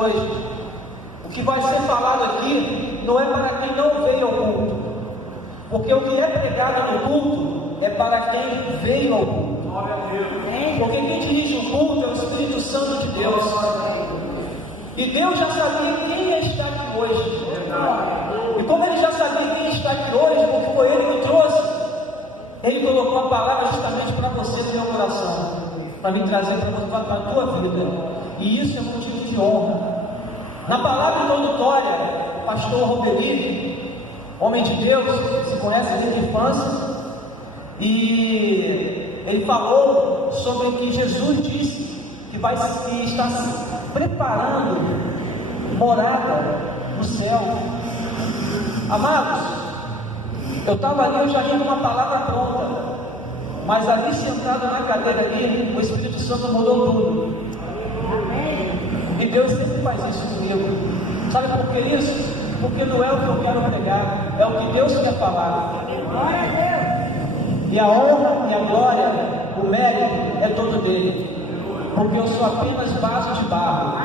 hoje. O que vai ser falado aqui não é para quem não veio ao culto, porque o que é pregado no culto é para quem veio ao culto. Porque quem dirige o culto é o Espírito Santo de Deus. E Deus já sabia quem está aqui hoje. E como Ele já sabia quem está aqui hoje, porque foi Ele que trouxe, Ele colocou a palavra justamente para você no meu coração, para me trazer para a tua vida. E isso é motivo de honra. Na palavra introdutória, pastor Roberi, homem de Deus, se conhece desde a infância, e ele falou sobre o que Jesus disse, que está se preparando morada no céu. Amados, eu estava ali, eu já tinha uma palavra pronta, mas ali sentado na cadeira ali, o Espírito Santo mudou tudo. E Deus sempre faz isso comigo. Sabe por que isso? Porque não é o que eu quero pregar, é o que Deus quer falar. Glória a Deus. E a honra e a glória, o mérito é todo dele. Porque eu sou apenas vaso de barro,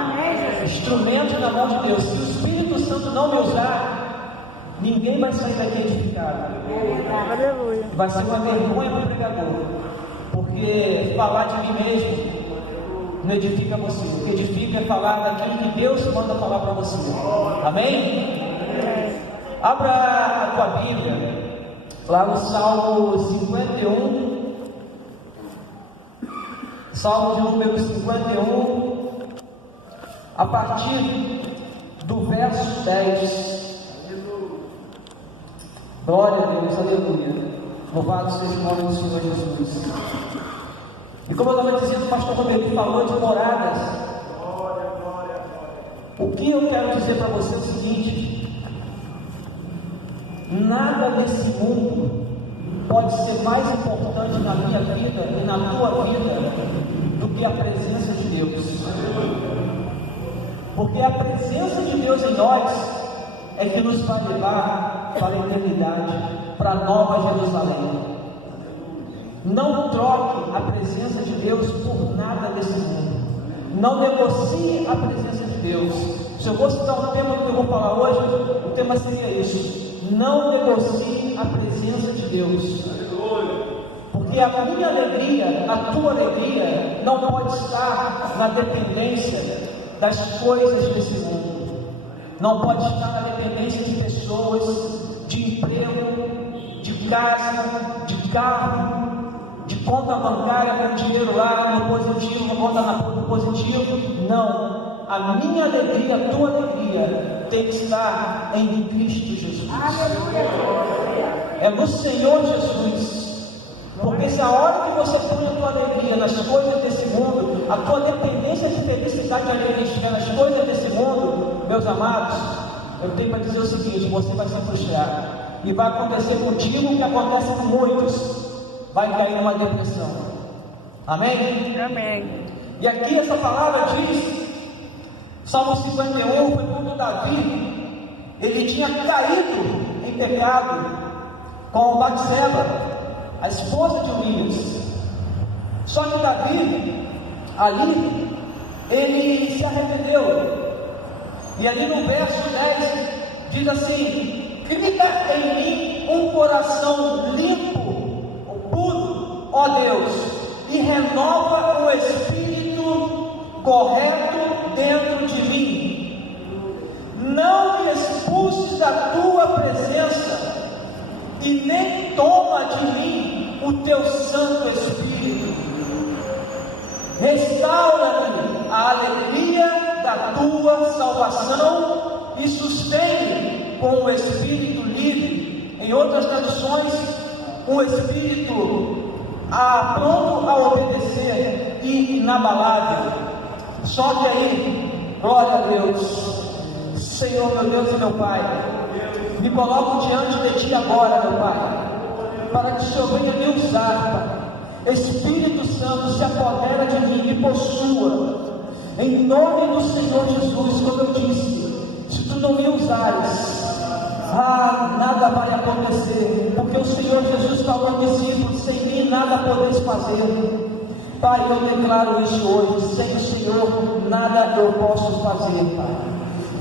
instrumento na mão de Deus. Se o Espírito Santo não me usar, ninguém vai sair daqui edificado. Vai ser uma vergonha para o pregador. Porque falar de mim mesmo não edifica você. O que edifica é falar daquilo que Deus manda falar para você. Amém? Abra a tua Bíblia lá no Salmo 51. Salmo de número 51, a partir do verso 10. Glória a Deus, aleluia. Louvado seja o nome do Senhor Jesus. E como eu estava dizendo, o pastor Romero falou de moradas. O que eu quero dizer para você é o seguinte: nada nesse mundo pode ser mais importante na minha vida e na tua vida do que a presença de Deus. Porque a presença de Deus em nós é que nos vai levar para a eternidade, para a Nova Jerusalém. Não troque a presença de Deus por nada desse mundo. Não negocie a presença de Deus. Se eu vou citar um tema que eu vou falar hoje, o tema seria isso: não negocie a presença de Deus. Porque a minha alegria, a tua alegria, não pode estar na dependência das coisas desse mundo. Não pode estar na dependência de pessoas, de emprego, de casa, de carro, de conta bancária, com dinheiro lá no positivo, com conta no positivo. Não. A minha alegria, a tua alegria tem que estar em Cristo Jesus. É no Senhor Jesus. Porque se a hora que você põe a tua alegria nas coisas desse mundo, a tua dependência de felicidade e alegria estiver nas coisas desse mundo, meus amados, eu tenho para dizer o seguinte: você vai se frustrar. E vai acontecer contigo o que acontece com muitos. Vai cair numa depressão. Amém? Amém. E aqui essa palavra diz, Salmo 51, foi quando Davi, ele tinha caído em pecado com Batseba, a esposa de Urias. Só que Davi, ali, ele se arrependeu. E ali no verso 10, diz assim: cria em mim um coração limpo, puro, ó Deus, e renova o espírito correto dentro de mim. Não me expulses da tua presença, e nem toma de mim o teu Santo Espírito. Restaura-me a alegria da tua salvação e sustente com o espírito livre. Em outras traduções, um espírito pronto a obedecer e inabalável. Só que aí, glória a Deus, Senhor meu Deus e meu Pai, me coloco diante de Ti agora, meu Pai, para que o Senhor venha me usar, Pai. Espírito Santo, se apodera de mim e possua, em nome do Senhor Jesus. Como eu disse, se Tu não me usares, nada vai acontecer, porque o Senhor Jesus falou ao discípulo: sem mim nada podeis fazer. Pai, eu declaro isso hoje, sem o Senhor nada eu posso fazer, Pai.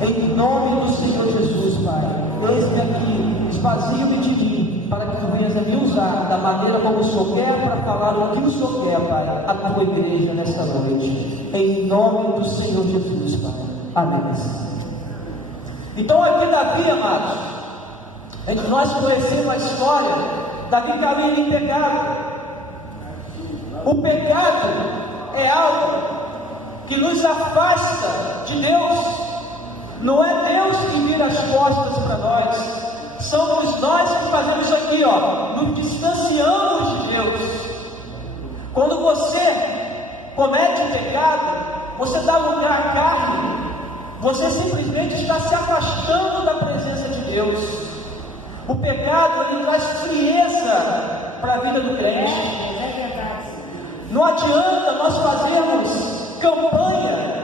Em nome do Senhor Jesus, Pai, eis-me aqui, esvazio-me de mim, para que Tu venhas a me usar da maneira como o Senhor quer, para falar o que o Senhor quer, Pai, a Tua igreja nesta noite. Em nome do Senhor Jesus, Pai. Amém. Então aqui Davi, amados, nós conhecemos a história. Davi caiu em pecado. O pecado é algo que nos afasta de Deus. Não é Deus que vira as costas para nós. Somos nós que fazemos isso aqui, nos distanciamos de Deus. Quando você comete um pecado, você dá lugar à carne. Você simplesmente está se afastando da presença de Deus. O pecado, ele traz frieza para a vida do crente. Não adianta nós fazermos campanha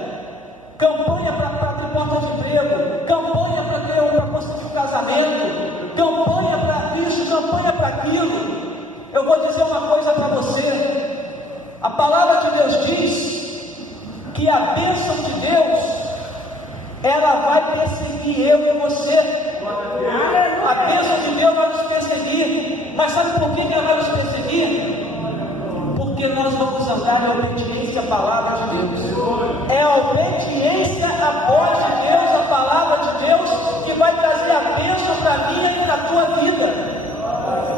para abrir porta de emprego, campanha para conseguir um casamento, campanha para isso, campanha para aquilo. Eu vou dizer uma coisa para você. A palavra de Deus diz que a bênção de Deus, ela vai perseguir eu e você. A bênção de Deus vai nos perseguir. Mas sabe por que ela vai nos perseguir? Porque nós vamos andar em obediência à palavra de Deus. É a obediência à voz de Deus, à palavra de Deus, que vai trazer a bênção para a minha e para a tua vida.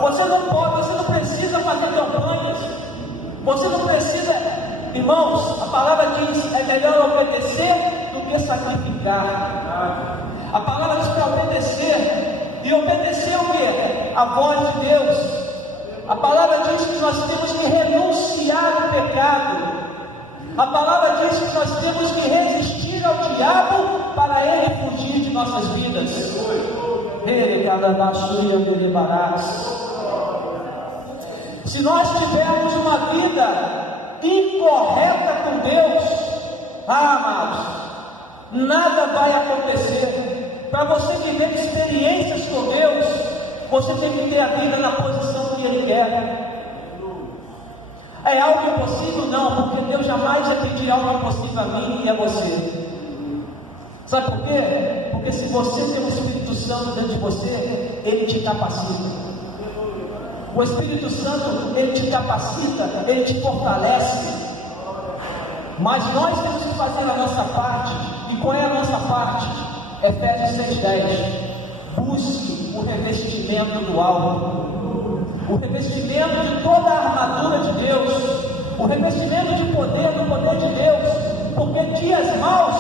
Você não precisa fazer campanhas. Você não precisa, irmãos, a palavra diz, é melhor obedecer do que sacrificar. A palavra diz para obedecer. E obedecer o quê? A voz de Deus. A palavra diz que nós temos que renunciar ao pecado. A palavra diz que nós temos que resistir ao diabo para ele fugir de nossas vidas. Se nós tivermos uma vida incorreta com Deus, amados, nada vai acontecer. Para você viver experiências com Deus, você tem que ter a vida na posição que Ele quer. É algo impossível? Não, porque Deus jamais vai pedir algo impossível a mim e a você. Sabe por quê? Porque se você tem o Espírito Santo dentro de você, Ele te capacita. O Espírito Santo, Ele te capacita, Ele te fortalece. Mas nós temos que fazer a nossa parte. E qual é a nossa parte? Efésios 6,10. Busque o revestimento do alto, o revestimento de toda a armadura de Deus, o revestimento de poder, do poder de Deus, porque dias maus,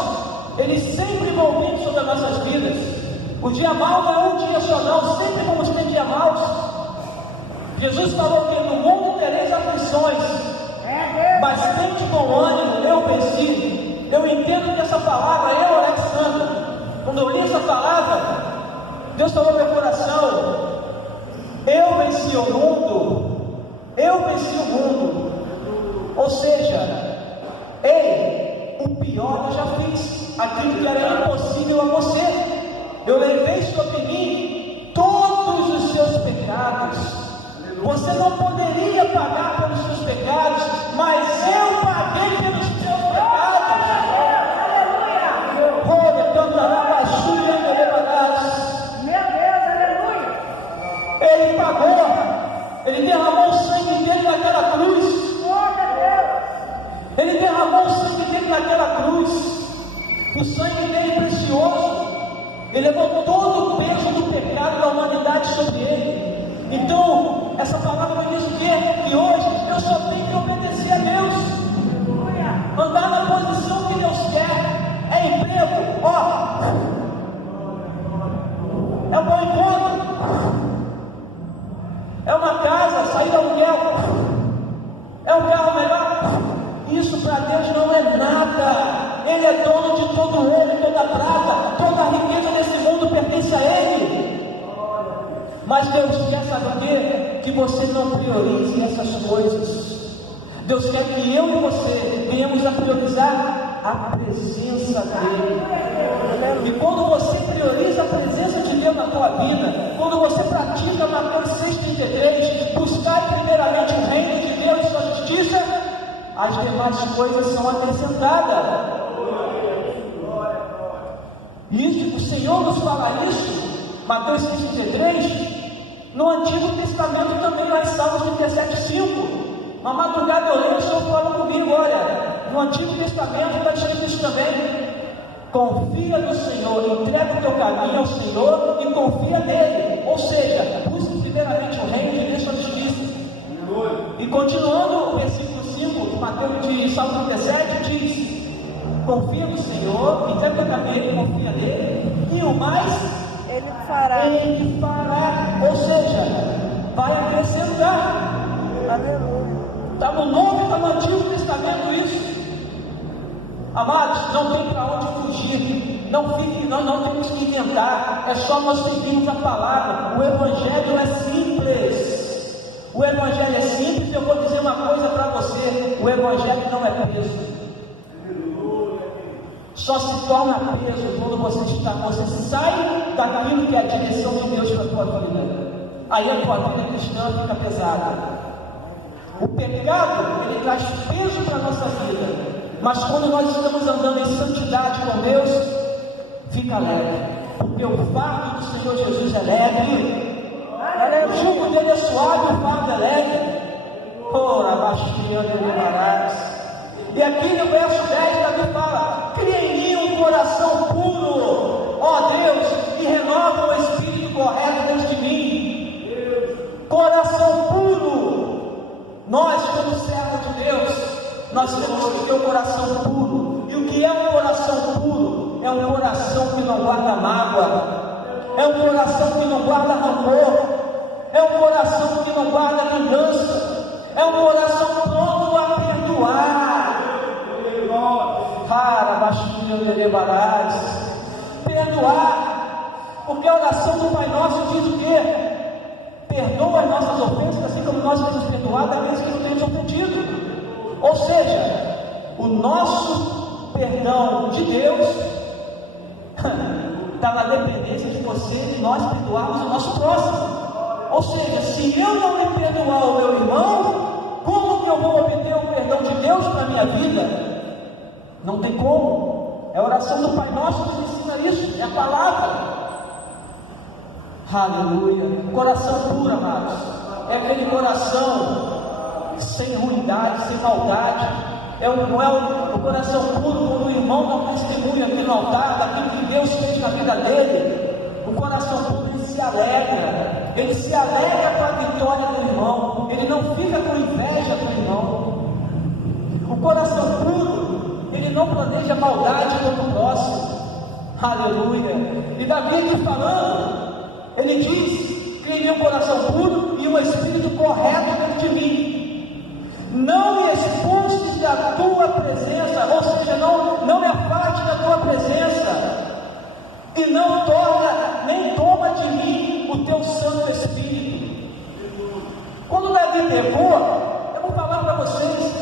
eles sempre vão vir sobre as nossas vidas. O dia mau não é um dia só não, sempre vamos ter dias maus. Jesus falou que no mundo tereis aflições, mas tente bom ânimo, eu venci. Eu entendo que essa palavra, Alexandre, quando eu li essa palavra, Deus falou no meu coração: eu venci o mundo, eu venci o mundo. Ou seja, ei, o pior eu já fiz, aquilo que era impossível a você. Eu levei sobre mim todos os seus pecados. Você não poderia pagar pelos seus pecados, mas eu paguei pelos seus pecados. Aleluia! Cantará baixura e elevadas. Ele pagou, Ele derramou o sangue dele naquela cruz. Ele derramou o sangue dele naquela cruz. O sangue dele precioso. Ele levou todo o peso do pecado da humanidade sobre ele. Então, essa palavra me diz o quê? Que hoje eu só tenho que obedecer a Deus. Andar na posição que Deus quer. É emprego, é um bom encontro. É uma casa, sair do aluguel. É um carro melhor. Isso para Deus não é nada. Ele é dono de todo ouro, toda prata, toda a riqueza desse mundo pertence a Ele. Mas Deus quer, sabe o quê? Que você não priorize essas coisas. Deus quer que eu e você venhamos a priorizar a presença dEle. E quando você prioriza a presença de Deus na tua vida, quando você pratica Mateus 6,33, buscar primeiramente o reino de Deus e sua justiça, as demais coisas são acrescentadas. Isso, o Senhor nos fala isso, Mateus 6,33, no Antigo Testamento também, lá em Salmos 37,5. Uma madrugada eu lembro, o Senhor falando comigo, olha, no Antigo Testamento está escrito isso também. Confia no Senhor, entrega o teu caminho ao Senhor e confia nele. Ou seja, busque primeiramente o reino de Deus e sua justiça. E continuando o versículo 5 de Mateus, de Salmo 37, diz: confia no Senhor, entrega o teu caminho, confia nele, e o mais Ele fará. Ele fará. Ou seja, vai acrescentar. Aleluia. Está no Novo e está no Antigo Testamento isso. Amados, não tem para onde fugir. Não temos que inventar. É só nós seguirmos a palavra. O Evangelho é simples. O Evangelho é simples. E eu vou dizer uma coisa para você: o Evangelho não é peso. Só se torna peso quando você sai daquilo que é a direção de Deus para a tua vida. Aí a tua vida cristã fica pesada. O pecado, ele traz peso para a nossa vida. Mas quando nós estamos andando em santidade com Deus, fica leve. Porque o fardo do Senhor Jesus é leve. O jugo dele é suave, o fardo é leve. Ora, baixinha de Deus. E aqui no verso 10 Davi fala: cria em mim um coração puro, ó Deus, e renova o espírito correto dentro de mim. Coração puro. Nós, como servos de Deus, nós temos que ter um coração puro. E o que é um coração puro? É um coração que não guarda mágoa, é um coração que não guarda rancor, é um coração que não guarda vingança, é um coração pronto a perdoar. Para baixinho de levarás, perdoar, porque a oração do Pai Nosso diz o quê? Perdoa as nossas ofensas, assim como nós temos perdoado aqueles que nos temos ofendido. Ou seja, o nosso perdão de Deus está na dependência de você e de nós perdoarmos o nosso próximo. Ou seja, se eu não me perdoar o meu irmão, como que eu vou obter o perdão de Deus para a minha vida? Não tem como. É a oração do Pai Nosso que nos ensina isso, é a palavra. Aleluia. Coração puro, amados, é aquele coração sem ruindade, sem maldade. Não é o coração puro quando o irmão não testemunha aqui no altar daquilo que Deus fez na vida dele. O coração puro, ele se alegra. Ele se alegra com a vitória do irmão. Ele não fica com inveja do irmão. O coração puro, ele não planeja maldade contra o próximo. Aleluia. E Davi aqui falando, ele diz: cria um coração puro e um espírito correto dentro de mim. Não me expulses da tua presença, ou seja, não me afaste da tua presença, e não nem toma de mim o teu Santo Espírito. Quando Davi pecou, eu vou falar para vocês,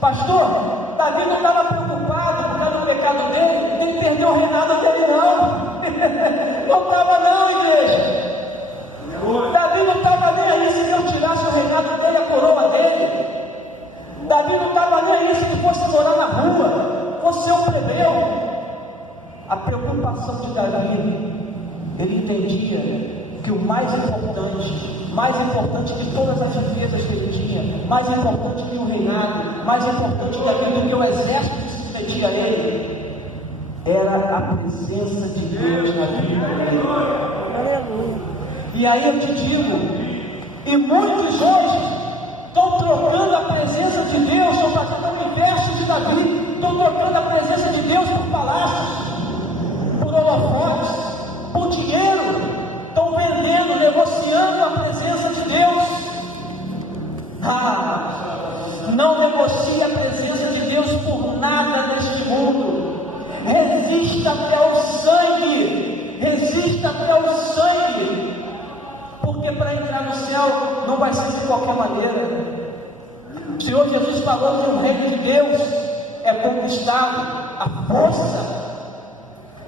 pastor, Davi não estava preocupado por causa do pecado dele, ele perdeu o reinado dele não. Não estava não, igreja. Davi não estava nem aí se Deus tirasse o reinado dele, a coroa dele. Davi não estava nem aí se ele fosse morar na rua, fosse ser um plebeu. A preocupação de Davi, ele entendia que o mais importante de todas as riquezas que ele tinha, mais importante que o reinado, mais importante daquilo que o exército que se submetia a ele, era a presença de Deus na vida dele. Aleluia. E aí eu te digo, e muitos hoje estão trocando a presença de Deus, estão fazendo o inverso de Davi, estão trocando a presença de Deus por palácios, por holofotes, por dinheiro, estão vendendo, negociando a presença de Deus. Não negocie a presença de Deus por nada neste mundo. Resista até o sangue, resista até o sangue, porque para entrar no céu não vai ser de qualquer maneira. O Senhor Jesus falou que o reino de Deus é conquistado, a força,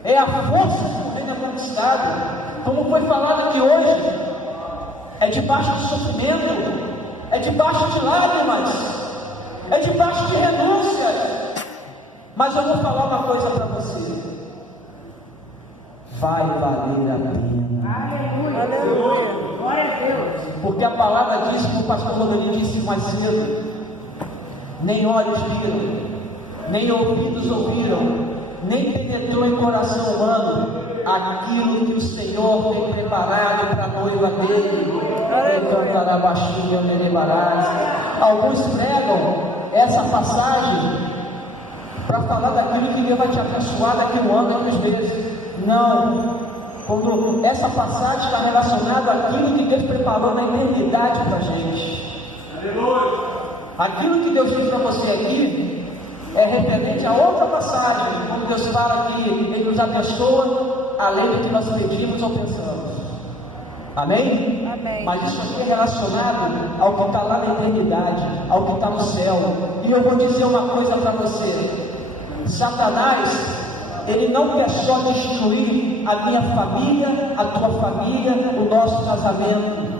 é a força que o reino é conquistado. Como foi falado aqui hoje, é debaixo de sofrimento, é debaixo de lágrimas, é debaixo de renúncia. Mas eu vou falar uma coisa para você: vai valer a pena. Aleluia. Glória a Deus. Porque a palavra diz, como o pastor Rodrigo disse mais cedo: nem olhos viram, nem ouvidos ouviram, nem penetrou em coração humano aquilo que o Senhor tem preparado para a noiva dele. Cantará baixinho, alguns pregam essa passagem para falar daquilo que Deus vai te abençoar daqui a um ano, daqui a uns meses. Não. Quando essa passagem está relacionada àquilo que Deus preparou na eternidade para a gente. Aquilo que Deus fez para você aqui é referente a outra passagem, quando Deus fala que Ele nos abençoa além do que nós pedimos ou pensamos. Amém? Amém. Mas isso aqui é relacionado ao que está lá na eternidade, ao que está no céu. E eu vou dizer uma coisa para você: Satanás, ele não quer só destruir a minha família, a tua família, o nosso casamento.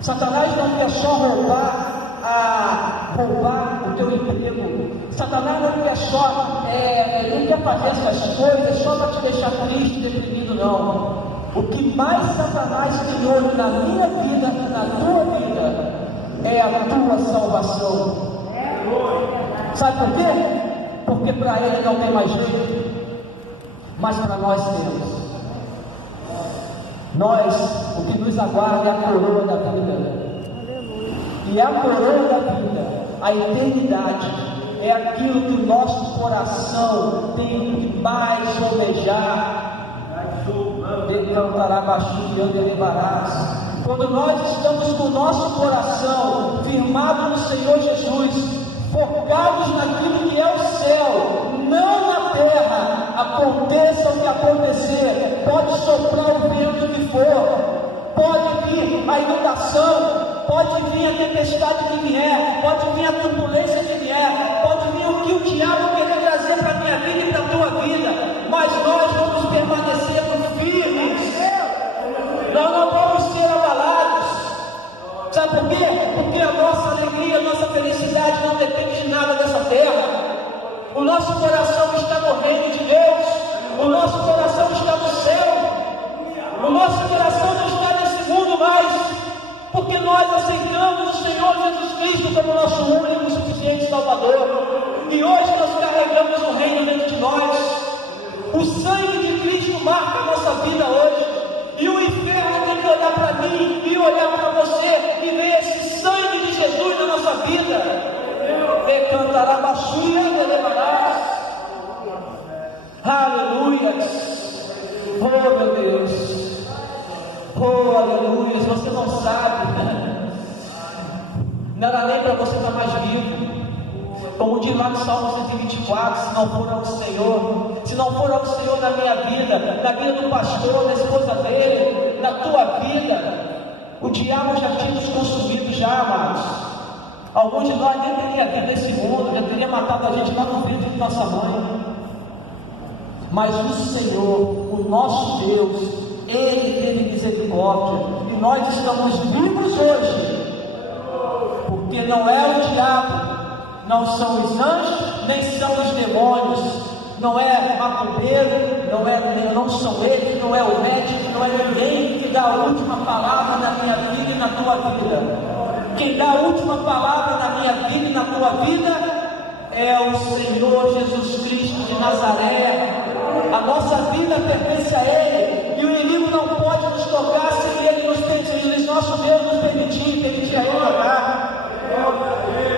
Satanás não quer só roubar o teu emprego. Satanás não quer só, ele não quer fazer essas coisas só para te deixar triste, deprimido, não. O que mais Satanás tem olho na minha vida e na tua vida é a tua salvação. Sabe por quê? Porque para ele não tem mais jeito, mas para nós temos. Nós, o que nos aguarda é a coroa da vida. E a coroa da vida, a eternidade, é aquilo que o nosso coração tem que mais almejar. Quando nós estamos com o nosso coração firmado no Senhor Jesus, focados naquilo que é o céu, não na terra, aconteça o que acontecer, pode soprar o vento que for, pode vir a inundação, pode vir a tempestade que vier, pode vir a turbulência que vier, pode vir o que o diabo querer trazer para a minha vida e para a tua vida, mas nós vamos permanecer firmes, nós não vamos ser abalados. Sabe por quê? Porque a nossa alegria, a nossa felicidade não depende de nada dessa terra. O nosso coração está no reino de Deus, o nosso coração está no céu, o nosso coração não está nesse mundo mais, porque nós aceitamos o Senhor Jesus Cristo como nosso único e suficiente Salvador, e hoje nós carregamos o reino dentro de nós. O sangue de Cristo marca a nossa vida hoje, e o inferno tem que olhar para mim e olhar para você e ver esse sangue de Jesus na nossa vida. E cantará baixinha, aleluia. Oh meu Deus, oh aleluia. Você não sabe, não era nem para você estar mais vivo. Como diz lá no Salmo 124, se não for ao Senhor, se não for ao Senhor na minha vida, na vida do pastor, da esposa dele, na tua vida, o diabo já tinha nos consumido já, amados. Alguns de nós nem teria vida nesse mundo, já teria matado a gente lá no ventre de nossa mãe. Mas o Senhor, o nosso Deus, Ele teve misericórdia, e nós estamos vivos hoje, porque não é o diabo, não são os anjos, nem são os demônios, não é macumbeiro, não são eles, não é o médico, não é ninguém que dá a última palavra na minha vida e na tua vida. Quem dá a última palavra na minha vida e na tua vida é o Senhor Jesus Cristo de Nazaré. A nossa vida pertence a Ele, e o inimigo não pode nos tocar sem Ele nos permitir, nosso Deus nos permitir a Ele orar.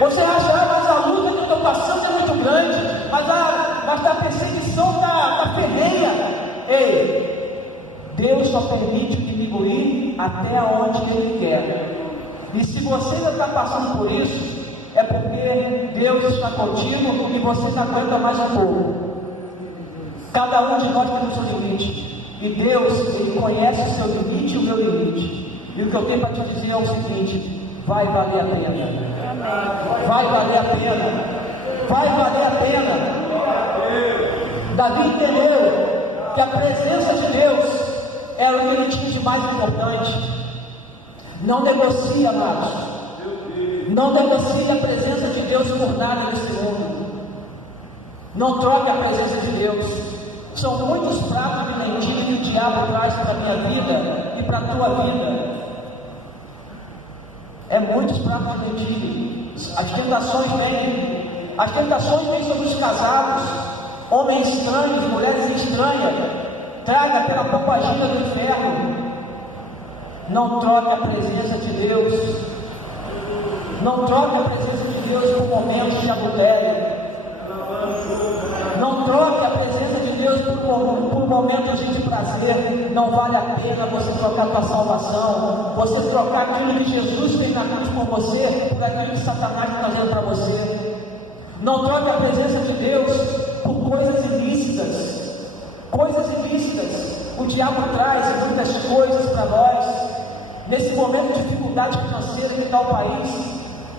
Você acha, mas a luta que eu estou passando é muito grande, mas a perseguição está ferrenha. Ei, Deus só permite o inimigo ir até onde Ele quer. E se você ainda está passando por isso, é porque Deus está contigo e você não aguenta mais um pouco. Cada um de nós tem o seu limite, e Deus, Ele conhece o seu limite e o meu limite. E o que eu tenho para te dizer é o seguinte: vai valer a pena. Vai valer a pena. Vai valer a pena. Davi entendeu que a presença de Deus era o que ele tinha de mais importante. Não negocie, amados. Não negocie a presença de Deus por nada nesse mundo. Não troque a presença de Deus. São muitos pratos de mentira que o diabo traz para a minha vida e para a tua vida. É muitos pratos de mentira. As tentações vêm sobre os casados, homens estranhos, mulheres estranhas. Traga pela pombagira do inferno. Não troque a presença de Deus. Não troque a presença de Deus por momentos de adultério. Não troque a presença de Deus por momentos de prazer. Não vale a pena você trocar a tua salvação, você trocar aquilo que Jesus fez na cruz por você, por aquilo que Satanás está fazendo para você. Não troque a presença de Deus por coisas ilícitas. Coisas ilícitas. O diabo traz muitas coisas para nós. Nesse momento de dificuldade financeira que está o país,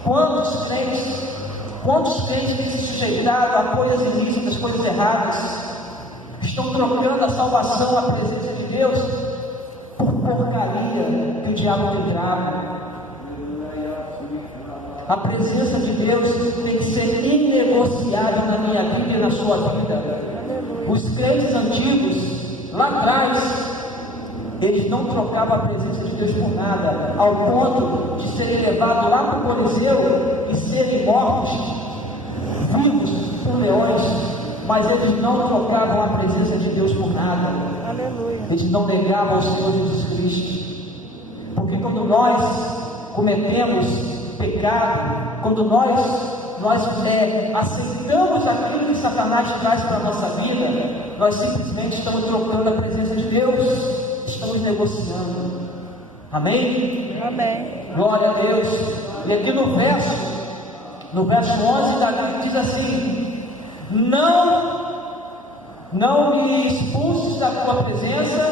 quantos crentes têm se sujeitado a coisas ilícitas, coisas erradas, estão trocando a salvação, a presença de Deus, por porcaria que o diabo tem trago. A presença de Deus tem que ser inegociável na minha vida e na sua vida. Os crentes antigos, lá atrás, eles não trocavam a presença de Deus por nada, ao ponto de serem levados lá para o Coliseu e serem mortos, vivos por leões, mas eles não trocavam a presença de Deus por nada. Aleluia. Eles não negavam o Senhor Jesus Cristo, porque quando nós cometemos pecado, quando nós aceitamos aquilo que Satanás traz para a nossa vida, nós simplesmente estamos trocando a presença de Deus, estamos negociando. Amém? Amém. Glória a Deus. E aqui no verso 11, Davi diz assim: não me expulses da tua presença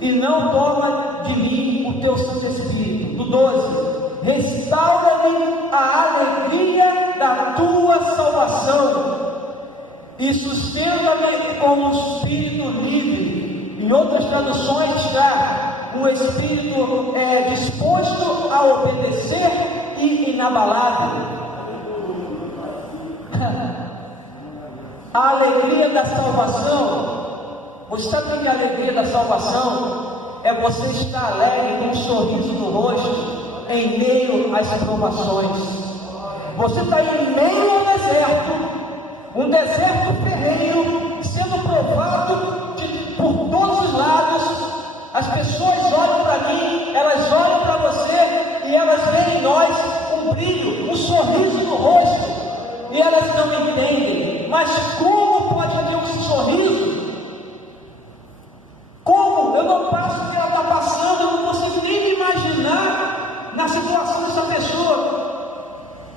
e não toma de mim o teu Santo Espírito. No 12, restaura-me a alegria da tua salvação e sustenta-me com um espírito livre. Em outras traduções está um espírito disposto a obedecer e inabalável. A alegria da salvação. Você sabe o que é a alegria da salvação? É você estar alegre com um sorriso no rosto em meio às provações. Você está em meio ao deserto, um deserto ferrenho, sendo provado por todos os lados. As pessoas olham para mim, elas olham para você e elas veem em nós um brilho, um sorriso no rosto, e elas não entendem. Mas como pode ter um sorriso? Como? Eu não passo o que ela está passando, eu não consigo nem me imaginar na situação dessa pessoa.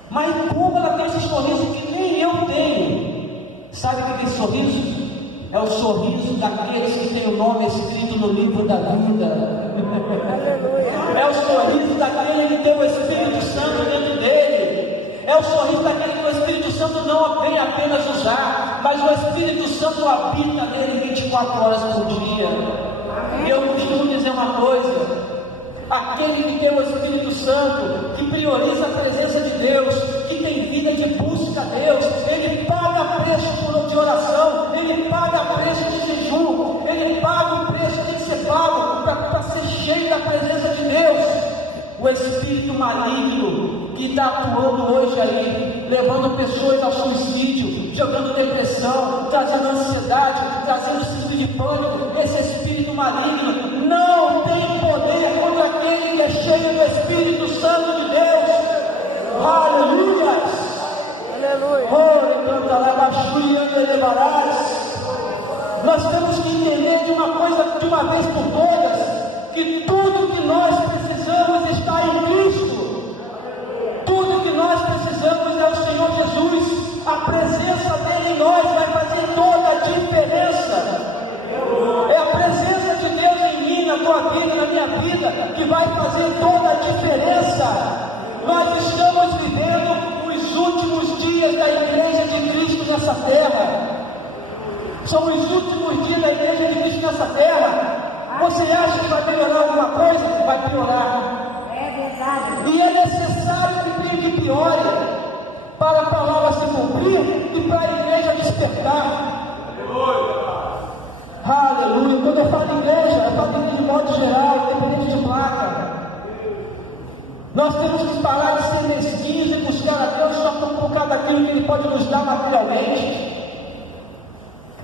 Mas como ela tem esse sorriso que nem eu tenho? Sabe o que é esse sorriso? É o sorriso daqueles que têm o nome escrito no livro da vida. É o sorriso daquele que tem o Espírito Santo dentro dele. É o sorriso daquele que o Espírito Santo não vem apenas usar, mas o Espírito Santo habita nele 24 horas por dia. E eu costumo dizer uma coisa: aquele que tem o Espírito Santo, que prioriza a presença de Deus, que tem vida de busca a Deus, ele paga preço de oração, ele paga preço de jejum, ele paga o preço que tem que ser pago para ser cheio da presença de Deus. O espírito maligno que está atuando hoje aí, levando pessoas ao suicídio, jogando depressão, trazendo ansiedade, trazendo síndrome de pânico, esse espírito maligno não tem poder contra aquele que é cheio do Espírito Santo de Deus. Aleluia! Nós temos que entender de uma coisa, de uma vez por todas, que tudo que nós precisamos está em Cristo. Tudo que nós precisamos é o Senhor Jesus. A presença dele em nós vai fazer toda a diferença. É a presença de Deus em mim, na tua vida, na minha vida, que vai fazer toda a diferença. Nós estamos vivendo os últimos dias da Igreja de Cristo nessa terra. São os últimos dias da Igreja de Cristo nessa terra. Você acha que vai melhorar alguma coisa? Vai piorar. É verdade. E é necessário que piore, para a palavra se cumprir e para a igreja despertar. Aleluia. Quando eu falo igreja, eu falo igreja de modo geral, independente de placa. Nós temos que parar de ser mesquinhos e buscar a Deus só por causa daquilo que Ele pode nos dar materialmente.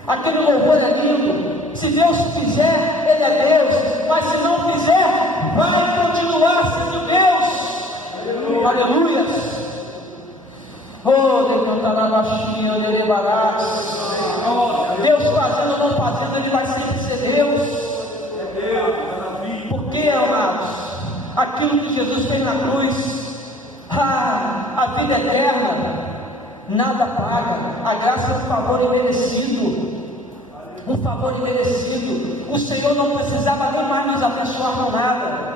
Aquele louvor é lindo. Se Deus fizer, Ele é Deus. Mas se não fizer, vai continuar sendo Deus. Aleluia. Oh, Deus fazendo ou não fazendo, Ele vai sempre ser Deus. Porque, amados, aquilo que Jesus fez na cruz, a vida eterna, nada paga. A graça é um favor imerecido. Um favor imerecido. O Senhor não precisava nem mais nos abençoar com nada.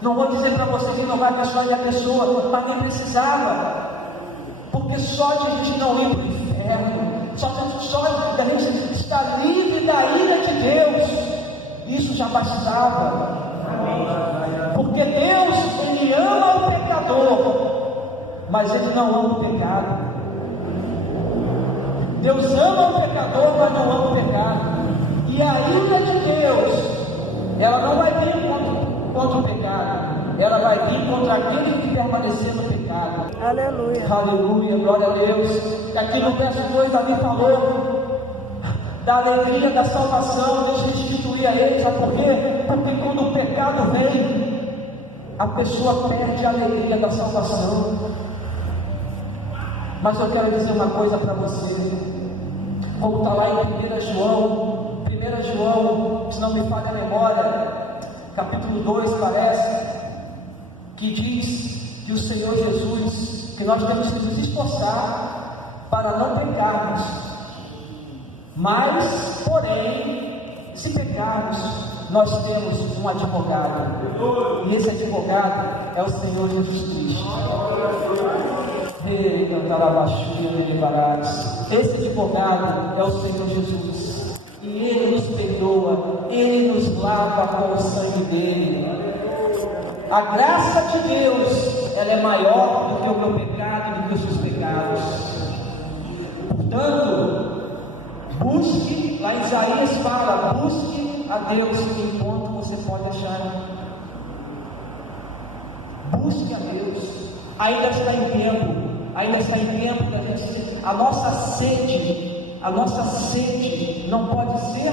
Não vou dizer para você que não vai abençoar a pessoa, mas nem precisava. Porque só de a gente não ir para o inferno, só de a gente estar livre da ira de Deus, isso já bastava. Porque Deus, Ele ama o pecador, mas Ele não ama o pecado. Deus ama o pecador, mas não ama o pecado. E a ira de Deus, ela não vai vir contra o pecado, ela vai vir contra aquele que permanecer no pecado. Aleluia. Aleluia, glória a Deus. E aqui no verso 2, Davi falou da alegria da salvação. Deus restituía a ele, sabe por quê? Porque quando o pecado vem, a pessoa perde a alegria da salvação. Mas eu quero dizer uma coisa para você. Como está lá em 1 João, se não me falha a memória, capítulo 2 parece, que diz que o Senhor Jesus, que nós temos que nos esforçar para não pecarmos, mas, porém, se pecarmos, nós temos um advogado, e esse advogado é o Senhor Jesus Cristo. Esse advogado é o Senhor Jesus, e Ele nos perdoa, Ele nos lava com o sangue dele. A graça de Deus, ela é maior do que o meu pecado e do que os seus pecados. Portanto, busque, lá em Isaías fala, busque a Deus enquanto você pode achar. Busque a Deus, ainda está em tempo da gente, a nossa sede não pode ser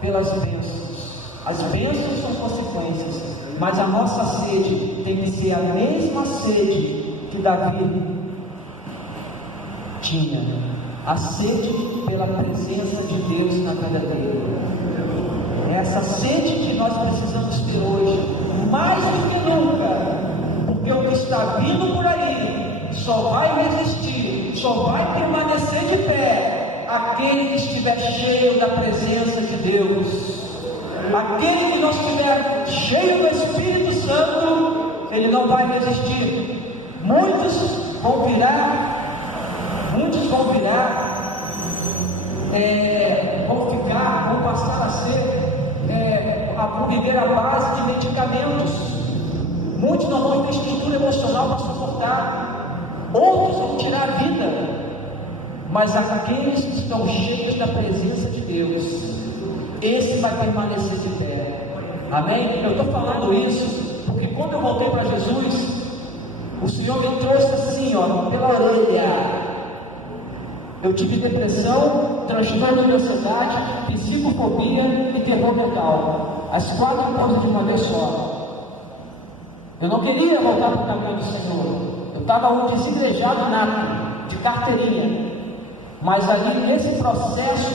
pelas bênçãos. As bênçãos são consequências, mas a nossa sede tem que ser a mesma sede que Davi tinha, a sede pela presença de Deus na vida dele. É essa sede que nós precisamos ter hoje, mais do que nunca, porque o que está vindo por aí só vai resistir, só vai permanecer de pé aquele que estiver cheio da presença de Deus. Aquele que não estiver cheio do Espírito Santo, ele não vai resistir. Muitos vão virar, vão passar a ser, a viver à base de medicamentos. Muitos não vão ter estrutura emocional para suportar, outros vão tirar a vida, mas aqueles que estão cheios da presença de Deus, esse vai permanecer de pé. Amém? Eu estou falando isso porque quando eu voltei para Jesus, o Senhor me trouxe assim, pela orelha. Eu tive depressão, transtorno de ansiedade, psicofobia e terror mental. As 4 coisas de uma vez só. Eu não queria voltar para o caminho do Senhor. Eu estava um desigrejado nato, de carteirinha. Mas ali nesse processo,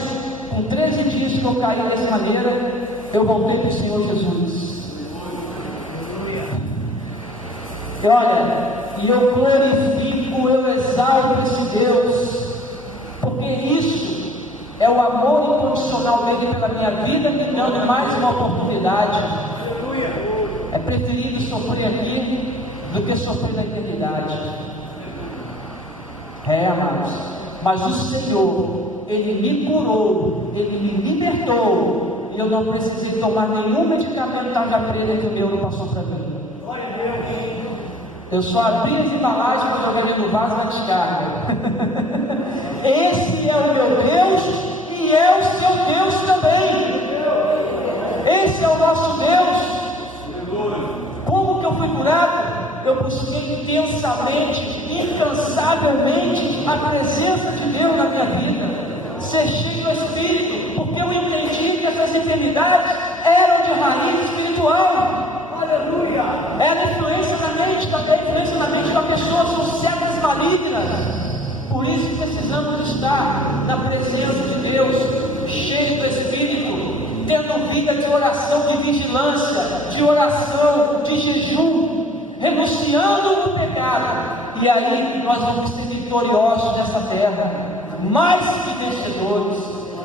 com 13 dias que eu caí dessa maneira, eu voltei para o Senhor Jesus. E olha, eu glorifico, eu exalto esse Deus, porque isso é o amor incondicional dele pela minha vida, me dando mais uma oportunidade. É preferível sofrer aqui do que sofrer na eternidade. Amados, mas o Senhor, Ele me curou, Ele me libertou, e eu não precisei tomar nenhum medicamento da preta que o meu não passou para mim. Eu só abri as embalagens para jogar dentro do vaso na descarga. Esse é o meu Deus e é o seu Deus também. Esse é o nosso Deus. Como que eu fui curado? Eu busquei intensamente, incansavelmente a presença de Deus na minha vida, ser cheio do Espírito, porque eu entendi que essas enfermidades eram de raiz espiritual. Aleluia! Era influência na mente, influência na mente da pessoa, são setas malignas. Por isso precisamos estar na presença de Deus, cheio do Espírito, tendo vida de oração, de vigilância, de oração, de jejum, renunciando o pecado, e aí nós vamos ser vitoriosos nessa terra, mais que vencedores,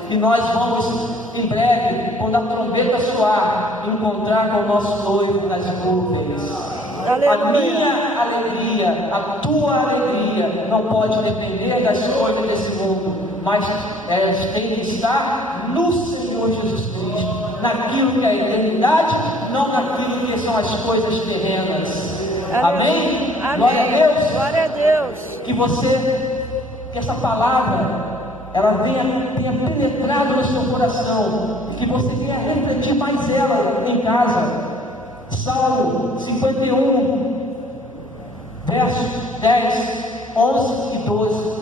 e nós vamos em breve, quando a trombeta soar, encontrar com o nosso noivo nas nuvens. A minha alegria, a tua alegria não pode depender das coisas desse mundo, mas elas têm que estar no Senhor Jesus Cristo, naquilo que é a eternidade, não naquilo que são as coisas terrenas. Amém? Amém. Glória a Deus. Glória a Deus. Que essa palavra, ela tenha penetrado no seu coração, e que você venha refletir mais ela em casa. Salmo 51, versos 10, 11 e 12.